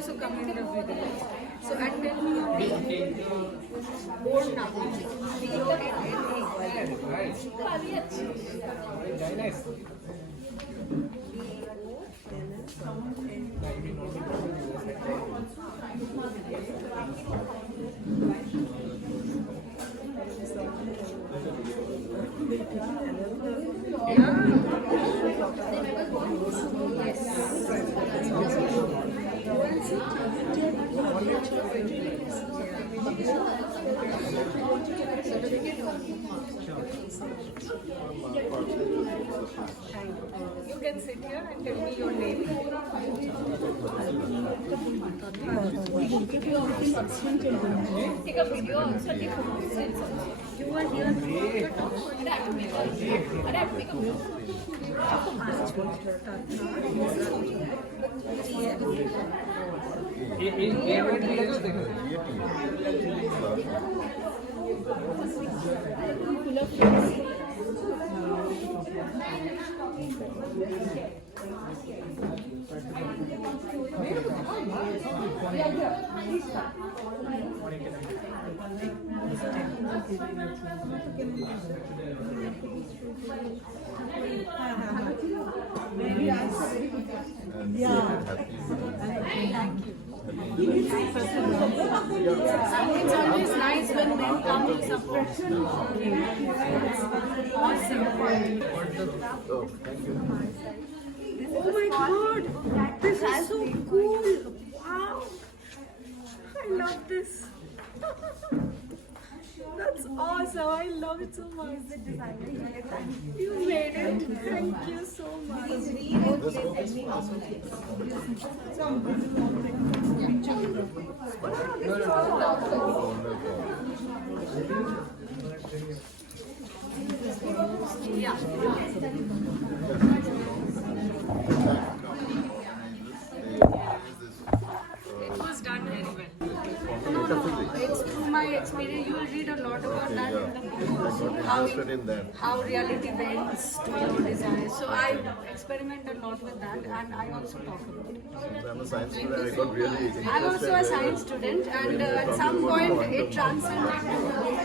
also coming every day. So and then board number. Very nice. You can sit here and tell me your name. Take a video also. You are here. It's always nice when men come to support. Awesome. Oh my god, this is so cool. Wow. I love this. That's awesome. I love it so much. You made it. Thank you so much. Yeah. It was done very well. No, it's through my experience. You will read a lot about that in the book. How reality bends to your desires. So I experiment a lot with that, and I also talk about it. I'm a science student. I got really interested. I'm also a science student, and at some point it transcended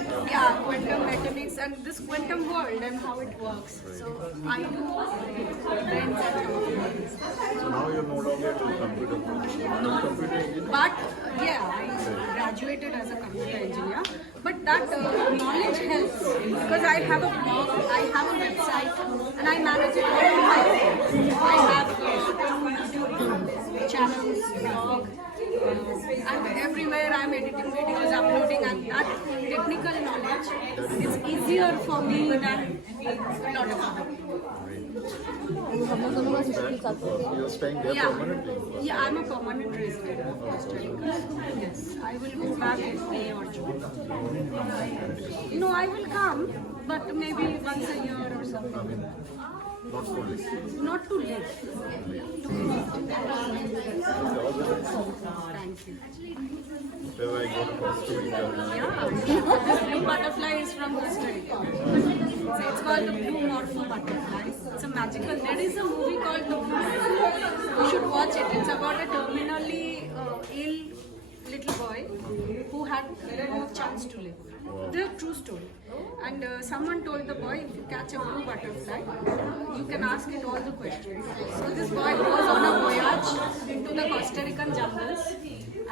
to quantum mechanics and this quantum world and how it works. So I do bends and talk. So now you're no longer a computer engineer. But I graduated as a computer engineer. But that knowledge helps because I have a blog, I have a website, and I manage it all on my own. I have YouTube channels, blog, and everywhere I'm editing videos, uploading, and that technical knowledge is easier for me than a lot of other people. You're staying there permanently? Yeah, I'm a permanent resident of Costa Rica. Yes, I will go back in May or June. No, I will come, but maybe once a year or something. Not fully. Not to live. Thank you. Where I go to Costa Rica. Yeah, this blue butterfly is from Costa Rica. So it's called the blue morpho butterfly. It's a magical. There is a movie called The Blue Morpho. You should watch it. It's about a terminally ill little boy who had no chance to live. The true story. And someone told the boy, if you catch a blue butterfly, you can ask it all the questions. So this boy goes on a voyage into the Costa Rican jungles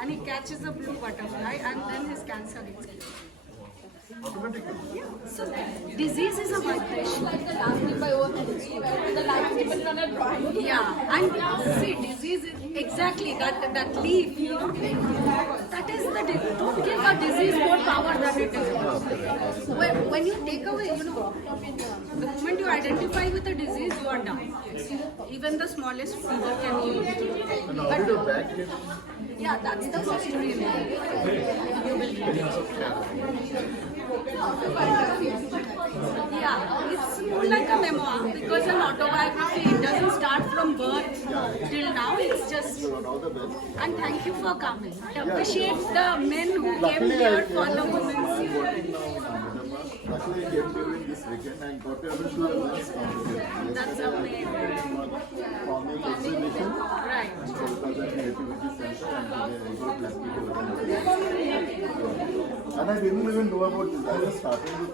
and he catches a blue butterfly and then his cancer gets cured. So disease is a vibration. Yeah, and see, disease is exactly that leaf, you know. That is the don't give a disease more power than it is. When you take away, you know, the moment you identify with a disease, you are done. Even the smallest fever can heal it. But yeah, that's the history. You will yeah, it's more like a memoir because an autobiography, it doesn't start from birth till now, it's just... And thank you for coming. I appreciate the men who came here for the women's season. Luckily, I came during this weekend and got to able to last competition. That's amazing. Comic exhibition. Right. And Kolkata Creativity Center. And I didn't even know about this. I just started to come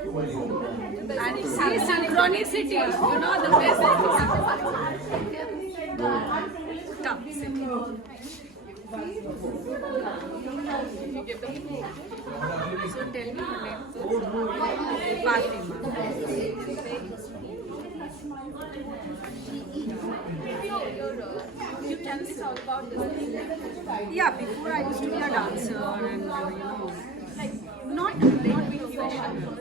to my home. And it's synchronicity, you know, the best tough city. So tell me your name. Fatima. You tell me all about this. Yeah, before I used to be a dancer and you know, like not very professional.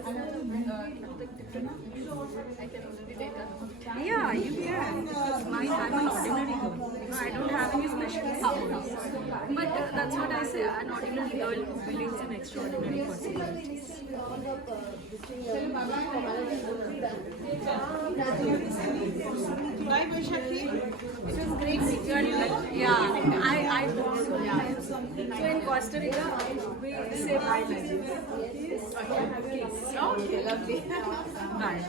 Yeah, you can. Because I'm an ordinary girl. You know, I don't have any special powers. But that's what I say. An ordinary girl who believes in extraordinary possibilities. Bye, Baisakhi. It was great meeting you. Yeah, I thought so. Yeah. So in Costa Rica, we say bye like this. Okay, lovely. Bye.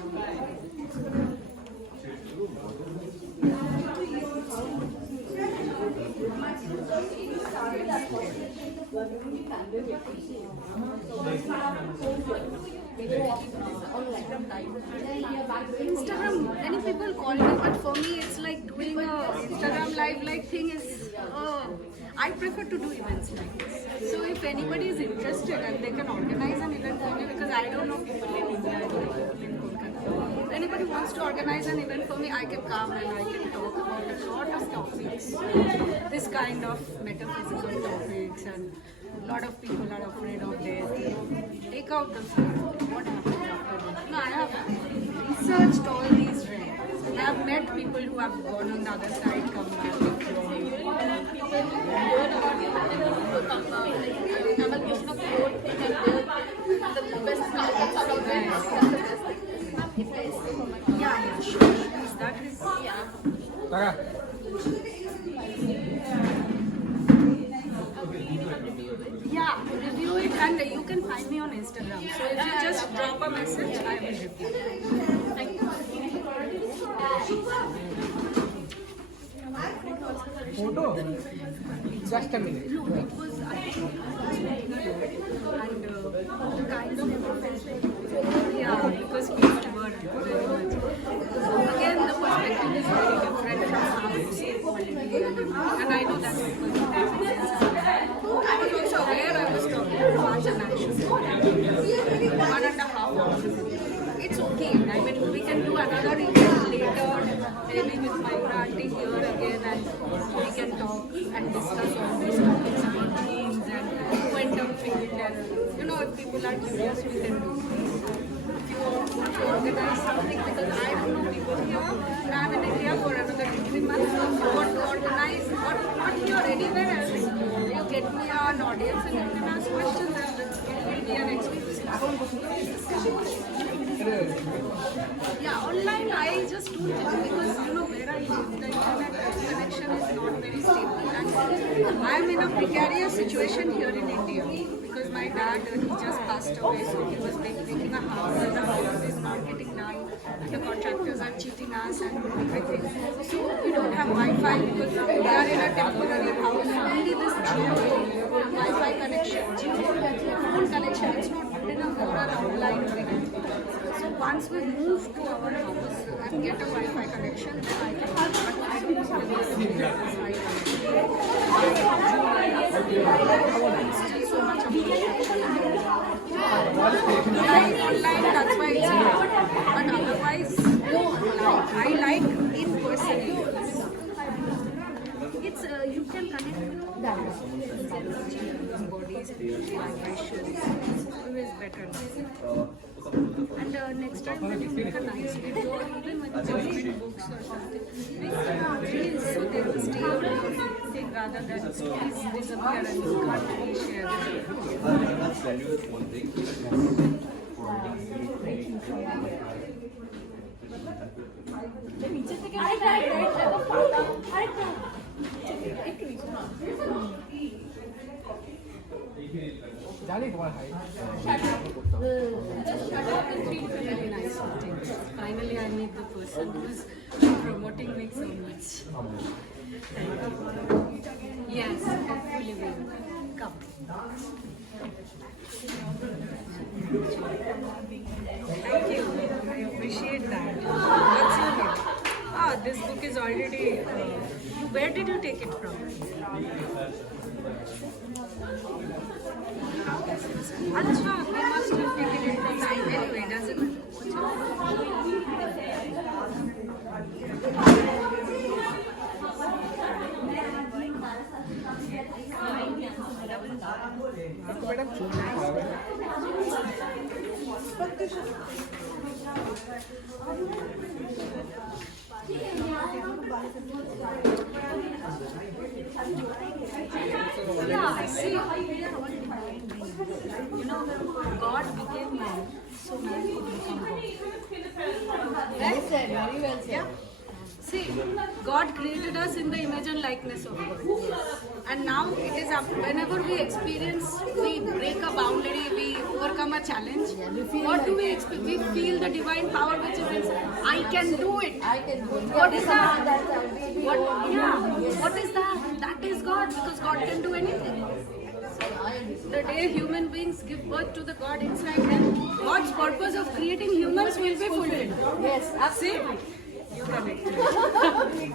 Instagram, many people call me, but for me it's like doing a Instagram live like thing is, I prefer to do events like this. So if anybody is interested and they can organize an event for me, because I don't know people in India, I don't know people in Kolkata. If anybody wants to organize an event for me, I can come and I can talk about a lot of topics. This kind of metaphysical topics, and a lot of people are afraid of death. Take out the fear. What happens after death? No, I have researched all these realms. I have met people who have gone on the other side, come yeah, sure. That is, yeah, review it and you can find me on Instagram. So if you just drop a message, I will reply. Thank you. Photo? Just a minute. No, it was actually and the kind of yeah, because we used to work very much. Again, the perspective is very different from how you see quality and I know that's because of that. I was also aware I was talking to Raj and I should 1.5 hours. It's okay. I mean, we can do another event later, maybe with my auntie here again, and we can talk and discuss all these topics about themes and quantum field. And you know, if people are curious, we can do this. If you want to organize something, because I don't know people here, and I'm in India for another 2-3 months, so if you want to organize, or not here, anywhere else, you get me an audience and you can ask questions and it will be an experience. Yeah, online I just don't do because you know where I live, the internet connection is not very stable and I am in a precarious situation here in India because my dad, he just passed away, so he was making a house and the house is not getting done and the contractors are cheating us and everything. So we don't have Wi-Fi because we are in a temporary house, only this Wi-Fi connection, phone connection, it's not good enough for an online thing. So once we move to our house and get a Wi-Fi connection, then I can but I don't know so much of online, that's why it's good. But otherwise, I like in person. It's you can connect with energy, bodies, vibrations. It's always better. And next time when you make a nice video or even when you read books or something, make reels so they will stay on your thing rather than stories disappear and you can't really share really nice meeting. Finally, I meet the person who's promoting me so much. Yes, hopefully we will. Come. Thank you. I appreciate that. What's your name? Ah, this book is already. Where did you take it from? Acha, you must have taken it from side. Anyway, doesn't आपको madam छूट Yeah, see, you know, God became man, so man could become God. Well said, very well said. Yeah. See, God created us in the image and likeness of God. And now it is up. Whenever we experience, we break a boundary, we overcome a challenge. What do we expect? We feel the divine power which is inside. I can do it. I can do it. What is that? Baby, What? oh, Yeah. yes. What is that? That is God, because God can do anything. The day human beings give birth to the God inside them, God's purpose of creating humans will be fulfilled. Yes, absolutely. See? You connect.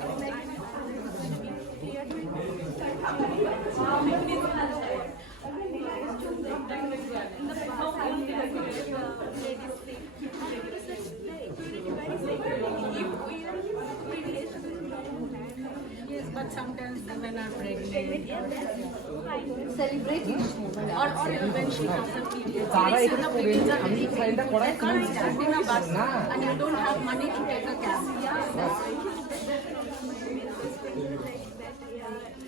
Yes, but sometimes women are pregnant. Celebrate each moment. Or when she has a period. सारा Please, एक the student periods are हम very friend painful. पढ़ा They can't stand in a bus ना and you don't have money to take a cab.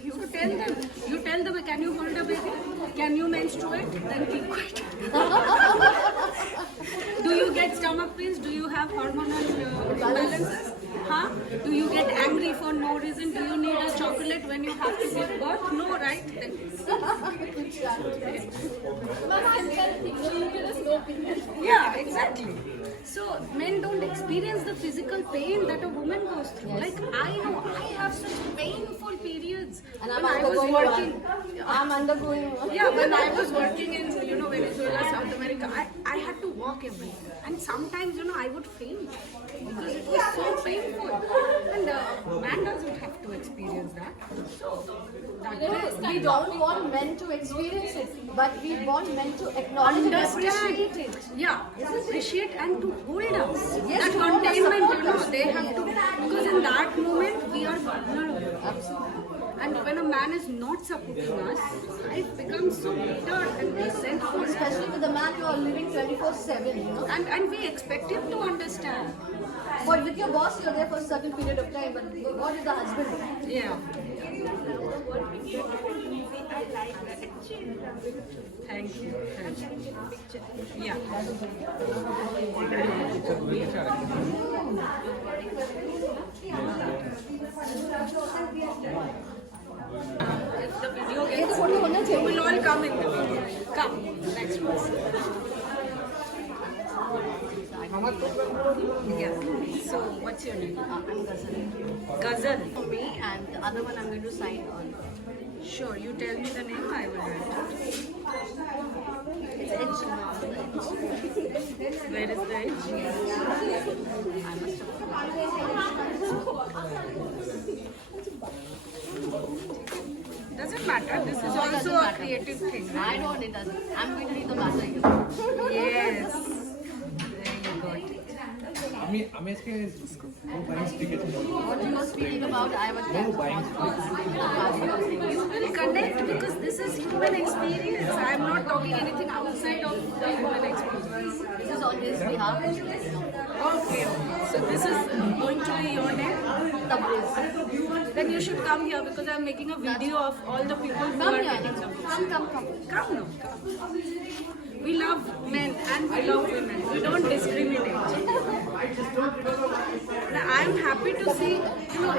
You tell them, can you hold a baby? Can you menstruate? Then keep quiet. Do you get stomach pains? Do you have hormonal imbalances? Huh? Do you get angry for no reason? Do you need a chocolate when you have to give birth? No, right? Then yeah, exactly. So men don't experience the physical pain that a woman goes through. Like I know, I have such painful periods. And I'm When I was undergoing working. one. I'm undergoing one. Yeah, when I was working in Venezuela, South America, I had to walk everywhere, and sometimes I would faint because it was so painful. And man doesn't have to experience that. We don't want men to experience it, but we want men to acknowledge and appreciate it. Yeah, appreciate and to hold us. Yes, That to hold us, containment, they have to, because in that moment we are vulnerable. Absolutely. And when a man is not supporting us, life becomes so bitter and resentful. Especially with a man you are living 24/7, you know. And we expect him to understand. But with your boss, you're there for a certain period of time. But what is the husband? Yeah. Thank you. Yeah. If the video gets, you will all come in the video. Come, next one. Yeah. So, what's your name? I'm Ghazal. Ghazal. For me, and the other one I'm going to sign on. Sure, you tell me the name, I will write it. It's Edge. Where is the edge? I must have. Doesn't matter, this is also doesn't a matter. creative thing. I know it doesn't. I'm going to be the master here. Yes. There you got it. আমি আজকে ও buying stick আছে What you were speaking about, I was there. You will connect because this is human experience. I am not talking anything outside of the human experience. This is on his behalf. Okay. So this is going to be your name? Tabriz. Then you should come here because I am making a video of all the people who Come are here. getting the books. Come. Come now. We love men and we love women. We don't discriminate. I am happy to see,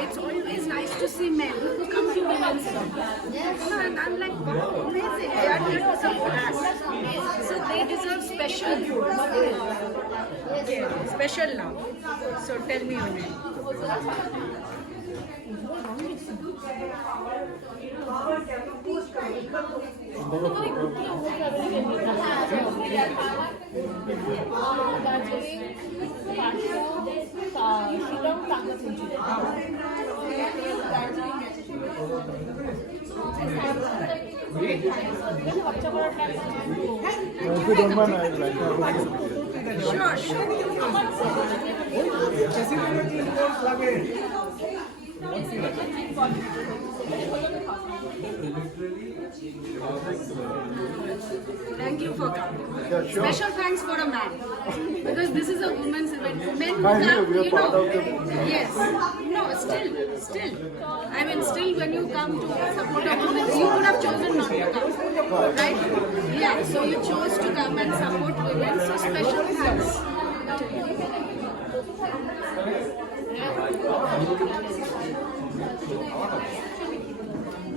it's always nice to see men who come to women's club. Yes. And I'm like, wow, amazing. They are here to support us. So they deserve special special love. So tell me your name. Darjeeling, Patna, Shillong, টাঙ্গা পৌঁছেছে। দার্জিলিং গেছে। খরচা করার টাকা If you don't mind, I'd like to have a Sure, sure. Thank you for coming. Yeah, sure. Special thanks for a man, because this is a women's event. Men who I know, come, we are you part know. of the Yes. No, still. I mean, still, when you come to support a woman, you could have chosen not to come, right? Yeah. So you chose to come and support women. So special thanks to you.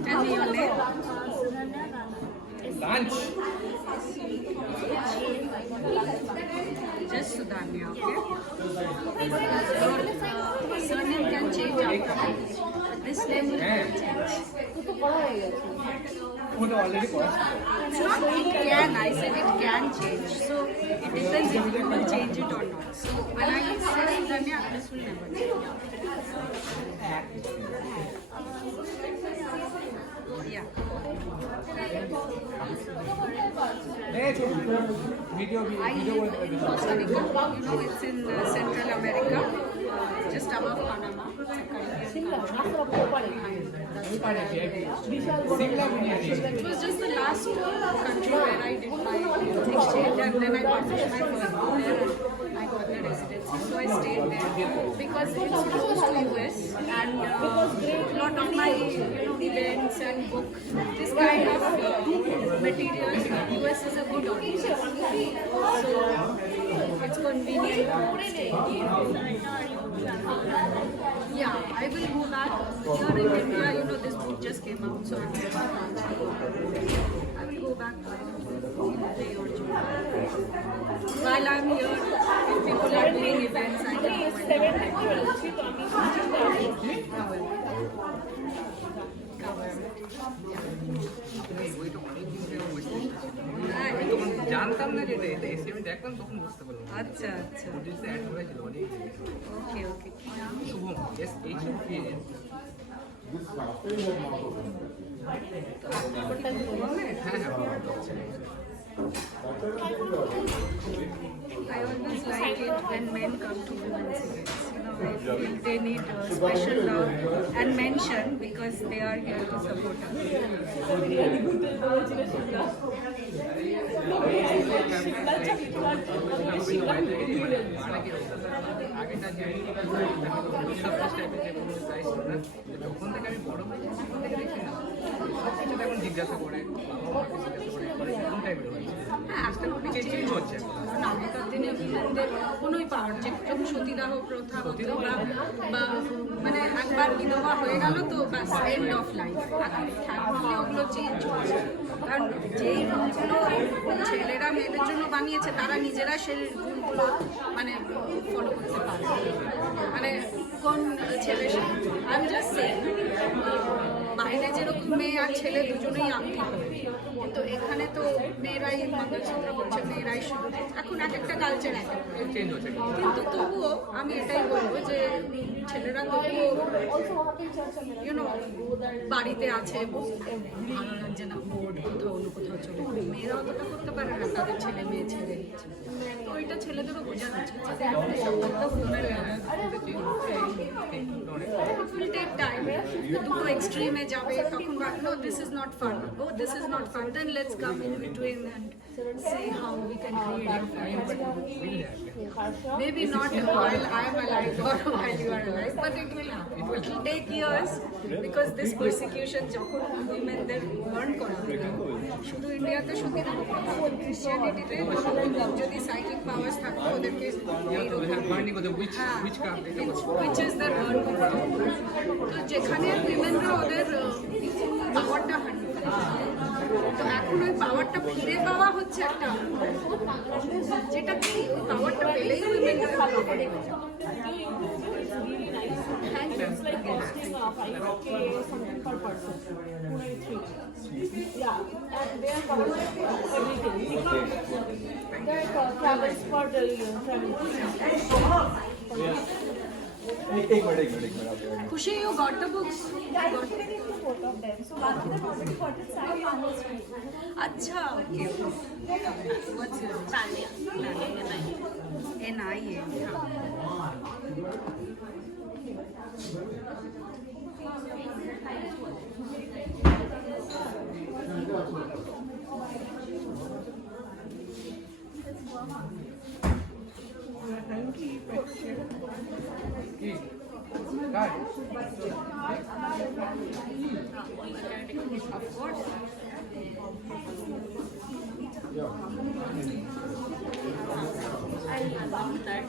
Tell me your name. Lunch. Just Sudhanya, okay? Your surname can change after marriage. This name will not change. তো পড়া হয়ে গেছে। ওটা already করা It's not it can, I said it can change. So it depends if you will change it or not. So when I say Sudhanya, this will never change. Yeah. Video I live in Costa Rica. You know, it's in Central America, just above Panama. It's a Caribbean country. Shimla biryani It was just the last country where I did my exchange, and then I published my first book there. And I got the residency, so I stayed there because it's close to US, and a lot of my events and book, this kind of material, US is a good audience, so it's convenient to stay here. Yeah, I will go back here in India. You know, this book just came out, so I'm going to launch it. I will go back in a day or two. While I'm here, if people are doing events, I can go and cover. জানতাম না যেটা এটা এসে আমি দেখলাম তখন বুঝতে পারলাম আচ্ছা আচ্ছা প্রডিউসার অ্যাড করেছিল অনেক ওকে ওকে কি নাম Shubham SHUPM I always like it when men come to women's events. You know, I feel they need special love and mention because they are here to support us. আগেটা যে যখন থেকে আমি বড় হয়েছি তখন থেকে দেখি না সবকিছু এখন জিজ্ঞাসা করে বাবা মাকে জিজ্ঞাসা করে এরকম টাইপের হয়েছে একটা অনেক চেঞ্জ চেঞ্জ হচ্ছে কারণ আগেকার দিনে বিবাহদের কোনোই পাওয়ার যেরকম সতীদাহ প্রথা হতো বা মানে একবার বিধবা হয়ে গেল তো ব্যাস এন্ড অফ লাইফ এখন ঠাকুরকে ওগুলো চেঞ্জ হচ্ছে কারণ যেই রুলগুলো ছেলেরা মেয়েদের জন্য বানিয়েছে তারা নিজেরা সেই রুলগুলো মানে ফলো করতে পারে মানে কোন ছেলে আমি জাস্ট সে বাইরে যেরকম মেয়ে আর ছেলে দুজনেই আংটি পরে কিন্তু এখানে তো মেয়েরাই মঙ্গলসূত্র করছে মেয়েরাই শুধু এখন এক একটা কালচার এক চেঞ্জ হচ্ছে কিন্তু তবুও আমি এটাই বলবো যে ছেলেরা তবুও ইউনো বাড়িতে আছে ভালো লাগছে না বোর্ড কোথাও অন্য কোথাও চলে মেয়েরা অতটা করতে পারে না তাদের ছেলে মেয়ে ছেড়ে দিচ্ছে তো ওইটা ছেলেদেরও বোঝানো উচিত will take time দুটো এক্সট্রিমে যাবে তখন no this is not fun oh this is not fun then let's come in between and see how we can create maybe not while I am alive or while you are alive but it will happen it will take years because this persecution যখন womenদের burn করা হয় শুধু ইন্ডিয়াতে সতীদাহ প্রথা ক্রিশ্চিয়ানিটিতে যদি psychic powers থাকতো ওদেরকে which is their burn তো যেখানে উইমেনরা ওদের পাওয়ারটা হারিয়ে তো এখন ওই পাওয়ারটা ফিরে পাওয়া হচ্ছে একটা যেটা কি ওই পাওয়ারটা পেলেই উইমেনরা thank you 5K something per person. 293. Yeah, and they are covering everything. There are travels for Delhi, travel. एक minute Khushi, you got the books? Yeah, I was taking both of them. So one of them already got inside Manu's street. Acha, okay. What's yours? Tanya. NIA. Of course. I love that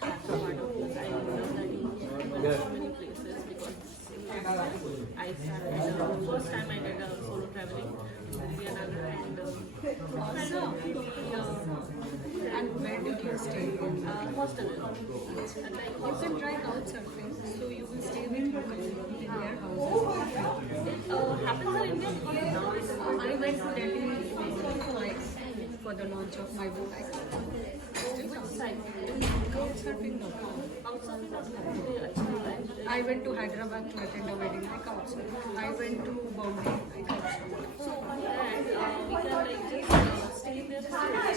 chapter one of this. I love that he went so many places because I started first time I did solo traveling in Vienna and Awesome. And where did you stay? hostel. And like you can try couch surfing, so you will stay with your community in their houses. It happens in India because now it's I went to Delhi twice for the launch of my book. I still outside. Couch surfing, no. I went to Hyderabad to attend a wedding. I couch surfed. I went to Bombay. I couch surfed. so we can like just stay there.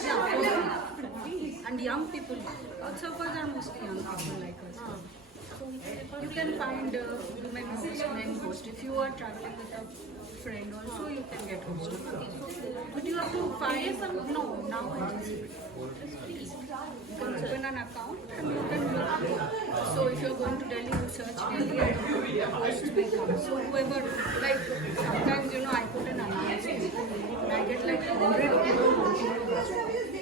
Yeah, and young people. Couch surfers are mostly young people like us. You can find women host, men host. If you are traveling with a friend also, you can get hosted. But you have to find some. No, now it is free. You can open an account and you can book. So if you are going to Delhi, you search Delhi and hosts will come. So whoever, like sometimes I put an announcement and I get like 100 people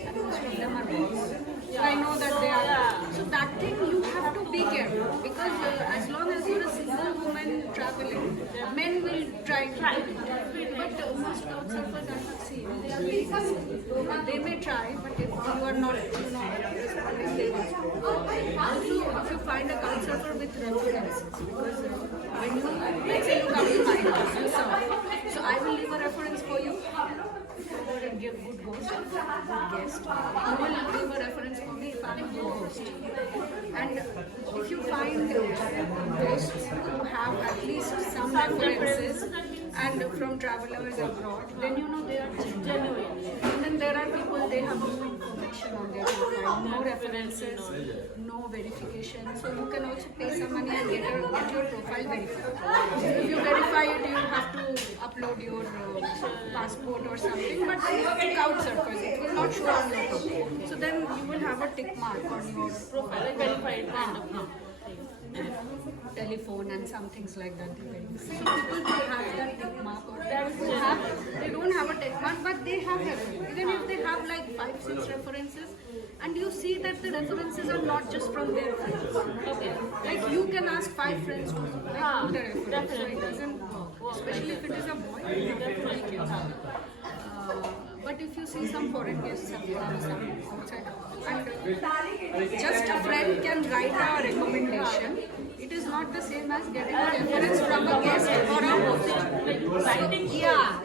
and most of them are boys. So I know that they are. So that thing you have to be careful because as long as you're a single woman traveling, men will try to do it. But most couch surfers I have seen, they are very sensitive. They may try, but if you are not, responding, they will. Also, if you find a couch surfer with references, because when you, let's say you come to my house, you serve. So I will leave a reference for you. Or a good host, good guest. You will leave a reference for me if I'm a good host. And if you find hosts who have at least some references and from travelers abroad, then they are genuine. And then there are people, they have no information on their profile, no references, no verification. So you can also pay some money and get your profile verified. If you verify it, you have to upload your passport or something, but to couch surfers, it will not show on your profile. So then you will have a tick mark on your profile, like verified kind of telephone and some things like that. So people who have that tick mark or they don't have a tick mark, but they have references. Even if they have like 5-6 references, and you see that the references are not just from their friends. Okay. Like you can ask 5 friends to put the reference. So it doesn't work. Especially if it is a boy, you definitely can. But if you see some foreign guests have come some outside and just a friend can write a recommendation, it is not the same as getting a reference from a guest or a host.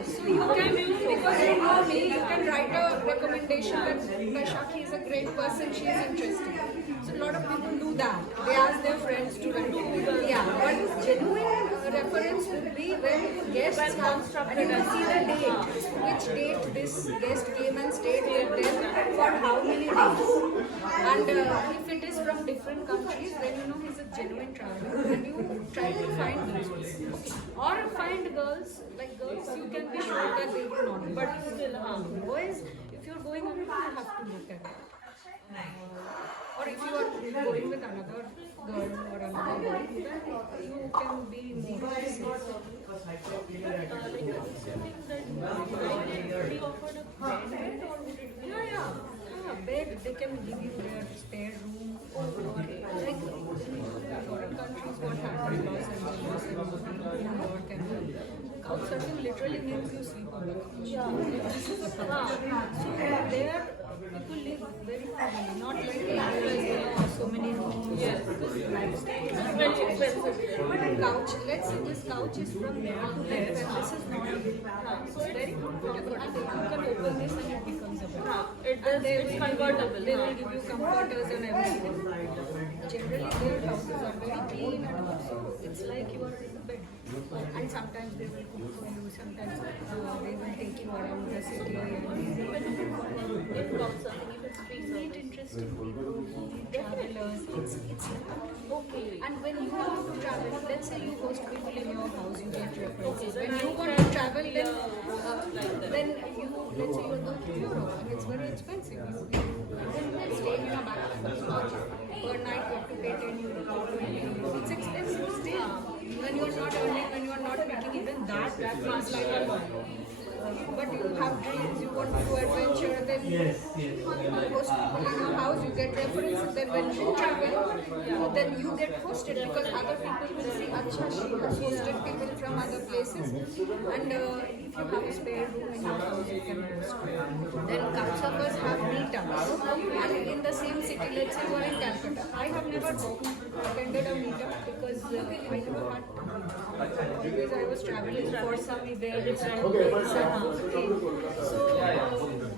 So you can, because you know me, you can write a recommendation that Baisakhi is a great person, she is interesting. So a lot of people do that. They ask their friends to write. But genuine reference would be when guests come and you can see the date. Which date this guest came and stayed with them for how many days. And if it is from different countries, then he's a genuine traveler and you try to find those. Or find girls, like girls you can be sure that they will not. But still, boys, if you're going alone, you have to look at it. Or if you are going with another girl or another boy, you can be more safe. Bed, they can give you their spare room. Like foreign countries, what happened, Los Angeles and New York and couch surfing literally means you sleep on the couch. So there people live very freely, not like so many rooms Yes. It's very expensive. But a couch, let's say this couch is from there to there, and this is not. So it's very comfortable. And you can open this and it becomes a bed. It's convertible. They will give you comforters and everything. Generally, their houses are very clean and also it's like you are in a bed. And sometimes they will cook for you, sometimes they will take you around the city. Meet interesting people, meet travelers. It's Okay. and when you want to travel, let's say you host people in your house, you get references. When you want to travel, then you, let's say you're going to Europe and it's very expensive. You stay in a backpackers lodge. Per night you have to pay 10 euros. It's expensive still. When you're not earning, when you're not making even that feels like a lot. But you have dreams, you want to do adventure, then you host people in your house, you get references, then when you travel, then you get hosted because other people will see, Acha, she has hosted people from other places. And if you have a spare room in your house, you can host. Then couchsurfers have meetups. And in the same city, let's say you are in Calcutta. I have never attended a meetup because I never had time. Always I was traveling for some events and so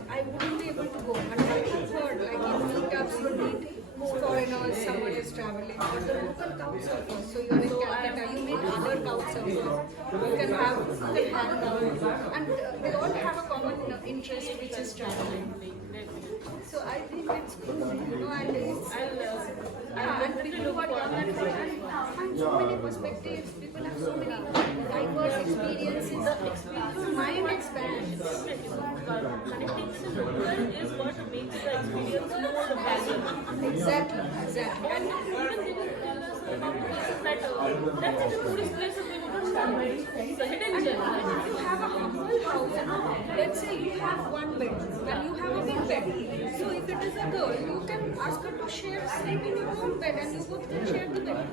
I wouldn't be able to go. And I have heard, like in meetups, you meet foreigners, someone is traveling, or the local couchsurfers. So you are in Calcutta, you meet other couchsurfers. You can hang out, and they all have a common interest, which is traveling. So I think it's cool, and it's and people who are young and find so many perspectives. People have so many diverse experiences. Your mind expands. Connecting to the local is what makes the experience more valuable. Exactly. And even they will tell us about places that let's say the tourist places we wouldn't know. It's a hidden gem. If you have a humble house, let's say you have one bed and you have a big bed. So if it is a girl, you can ask her to sleep in your own bed and you both can share the bed.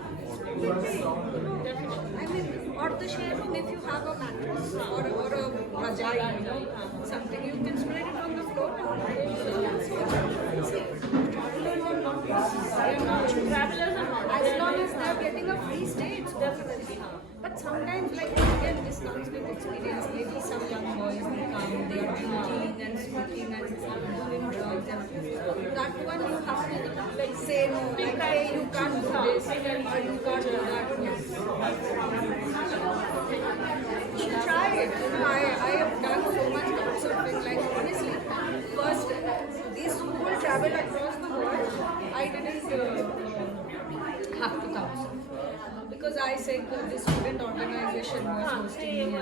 I mean, or the share room if you have a mattress or a rajai, something, you can spread it on the floor. Travelers are not. As long as they are getting a free stay, it's definitely. But sometimes, like, again, this comes with experience. Maybe some young boys will come, they are drinking and smoking and doing drugs. And that one you have to, like, say no, like, hey, you can't do this, or you can't do that. You should try it. I have done so much couchsurfing. Like, honestly, first, this whole travel across the world, I didn't have to couchsurf. Because I said this student organization was hosting me.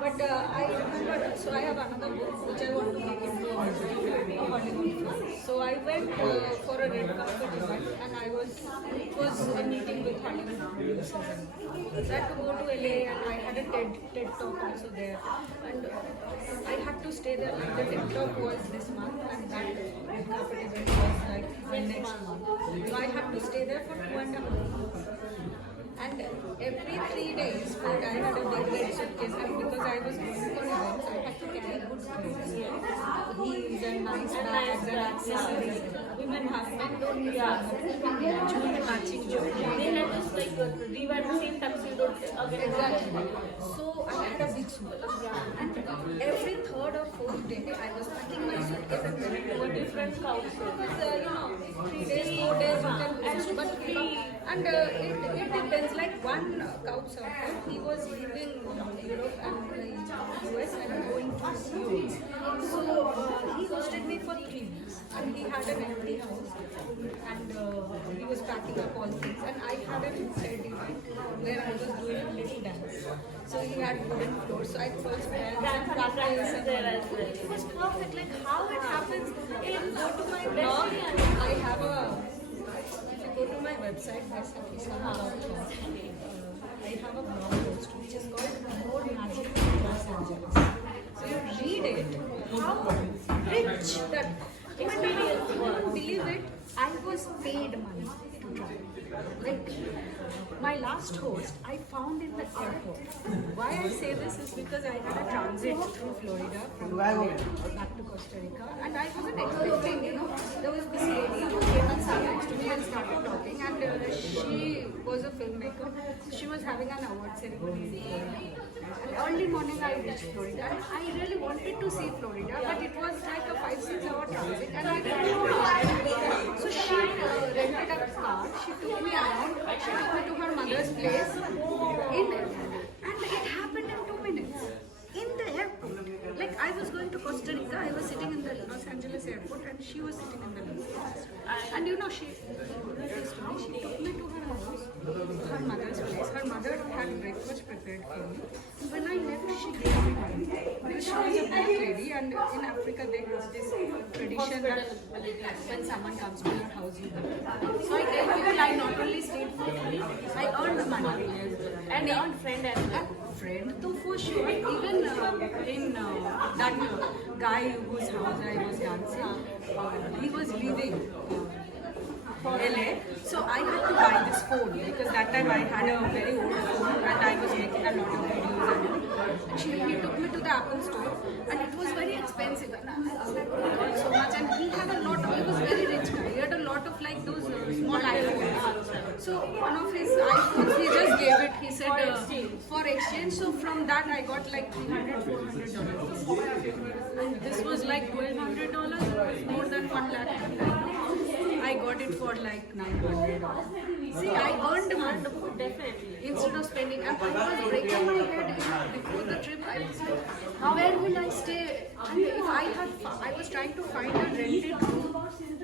But I remember, so I have another book which I want to make into a Hollywood film. So I went for a red carpet event and it was a meeting with Hollywood producers. So I had to go to LA and I had a TED talk also there. And I had to stay there. Like the TED talk was this month and that red carpet event was like the next month. So I had to stay there for 2.5 months. And every 3 days, I had a big red suitcase, and because I was going for events, I had to carry good clothes, heels and nice bags and accessories. Women have, men don't need matching jewelry. They let us like rewrite the same tuxedo again. Exactly. So I had a big suitcase, and every third or fourth day, I was packing my suitcase and going to a different house. Because 3 days, 4 days, you can host, but and it depends. Like one couchsurfer, he was leaving Europe and US and going to Europe. So he hosted me for 3 weeks, and he had an empty house, and he was packing up all things. And I had an TED event where I was doing a little dance. So he had wooden floors, so I first practice and it was perfect. Like how it happens. If you go to my blog, I have a. Go to my website, Baisakhi Saha. I have a blog post which is called More Magic in Los Angeles. So you read it, how rich that experience was. You wouldn't believe it, I was paid money to travel. Like my last host, I found in the airport. Why I say this is because I had a transit through Florida from Florida back to Costa Rica, and I wasn't expecting, there was this lady who came and sat next to me and started talking, and she was a filmmaker. She was having an award ceremony. Early morning I reached Florida, and I really wanted to see Florida, but it was like a 5-6 hour transit, and I didn't know how. So she rented a car, she took me around, she took me to her mother's place and it happened in 2 minutes. In the airport. Like I was going to Costa Rica, I was sitting in the Los Angeles airport and she was sitting in the Los. And she took me to her house, her mother's place. Her mother had breakfast prepared for me. When I left, she gave me money. Because she was a black lady, and in Africa they have this tradition that when someone comes to your house, you give. So I tell people I not only stayed for free, I earned money. And earned friend as well. Friend, so for sure, even in that guy whose house I was dancing, he was leaving LA, so I had to buy this phone because that time I had a very old phone and I was making a lot of videos and he took me to the Apple store and it was very expensive and I was like, oh my god, so much, and he had a lot of, he was very rich guy, he had a lot of like those small iPhones. So one of his iPhones, he just gave it, he said for exchange, so from that I got like $300-400. And this was like $1,200, more than 1 lakh. I got it for like 900. See, I earned money. Definitely. Instead of spending, and I was breaking my head before the trip. I was like, where will I stay? And if I was trying to find a rented room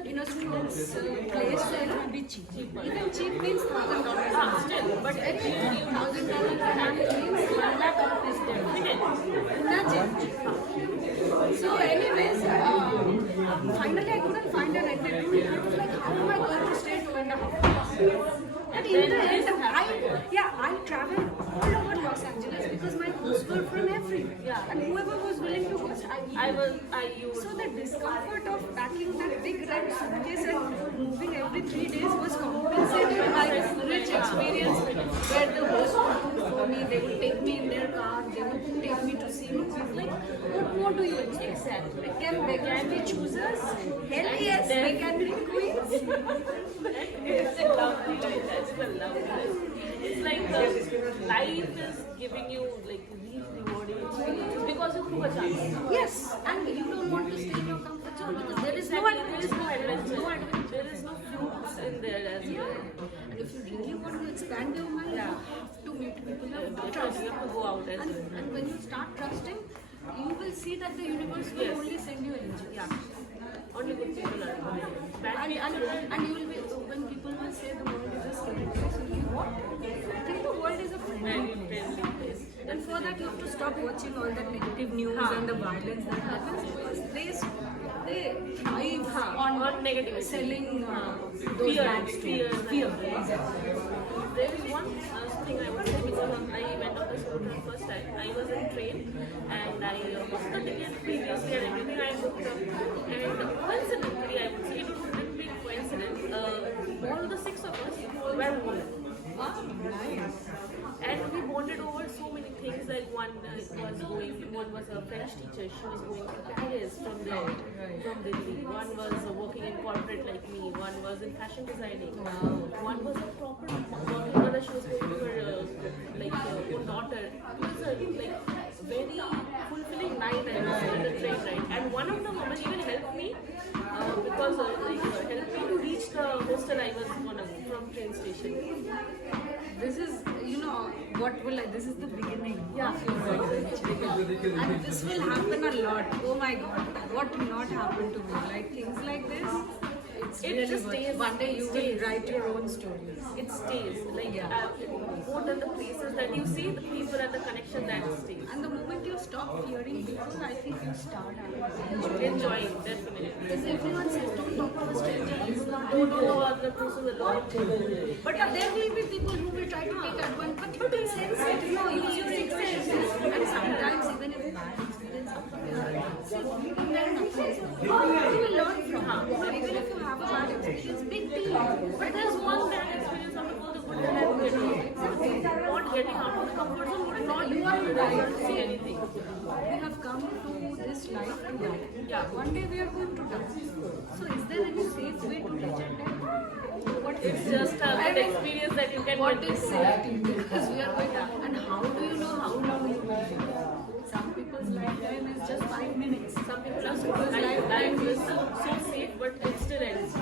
in a student's place, so it would be cheap. Even cheap means $1,000. Still, but at least $1,000 a month means 1 lakh rupees there. Imagine. So anyways, finally I couldn't find a rented room. I was like, how am I going to stay 2.5 hours? And in the end, I traveled all over Los Angeles because my hosts were from everywhere. Yeah. And whoever was willing to host, you. So the discomfort of packing that big red suitcase and moving every 3 days was compensated by this rich experience where the host would cook for me, they would take me in their car, they would take me to see movies. Like, what more do you expect? Exactly. Can we choosers? Hell yes, they can be queens. It's a lovely life. That's the lovely life. It's like life is giving you like these rewarding experiences because you took a chance. Yes, and you don't want to stay in your comfort zone because there is no There is no adventure. There is no fruits in there as well. And if you really want to expand your mind, you have to meet people, you have to trust. You have to go out as well. And when you start trusting, you will see that the universe will only send you angels. Yeah. Only good people are good. Bad people. And you will be, when people will say the world is a scary place, you will be what? I think the world is a friendly place. And for that you have to stop watching all the negative news and the violence that happens because they thrive on negative selling those bad stories. Fear. Exactly. There is one thing I would say because I went on the solo trip first time. I was in train and I booked the ticket previously and everything I booked up. And coincidentally, I would say it wouldn't be coincidence. All the 6 of us were women. Nice. And we bonded over so many things. Like one was a French teacher. She was going to Paris from there, from Delhi. One was working in corporate like me. One was in fashion designing. One was a proper working mother. She was going to her own daughter. It was a very fulfilling night. I was on the train ride. And one of the women even helped me because helped me to reach the hostel I was gonna go from train station. This is, this is the beginning. Yeah. And this will happen a lot. Oh my god, what will not happen to me? Like things like this, It really just worth- stays. One day you It will stays. write your own stories. It stays. More than the places that you see, the people and the connection that stays. And the moment you stop fearing people, I think you start having Enjoying, definitely. Because everyone says don't talk to a stranger. Don't know other person a lot. But there will be people who will try to take advantage. But you be sensitive, use your intuition. And sometimes even if bad experience happens, you will learn from it. Even if you have a bad experience, big deal. But there's one that getting out of the comfort zone would not You are right. see anything. We have come to this life to die. Yeah. One day we are going to die. So is there any safe way to reject it? What is It's just a good experience that you can What get is to safety? Because we are going to, and how do you know how long you will live? Some people's lifetime is just 5 minutes. Some people are so life is so safe, but it still ends.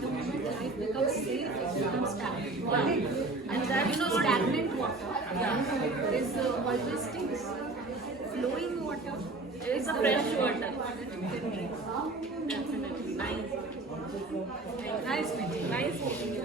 The moment life becomes safe, it becomes stagnant. And that, you know, stagnant water is always stinks. Flowing water It's a fresh water. Definitely. Nice. Nice meeting. Nice meeting you.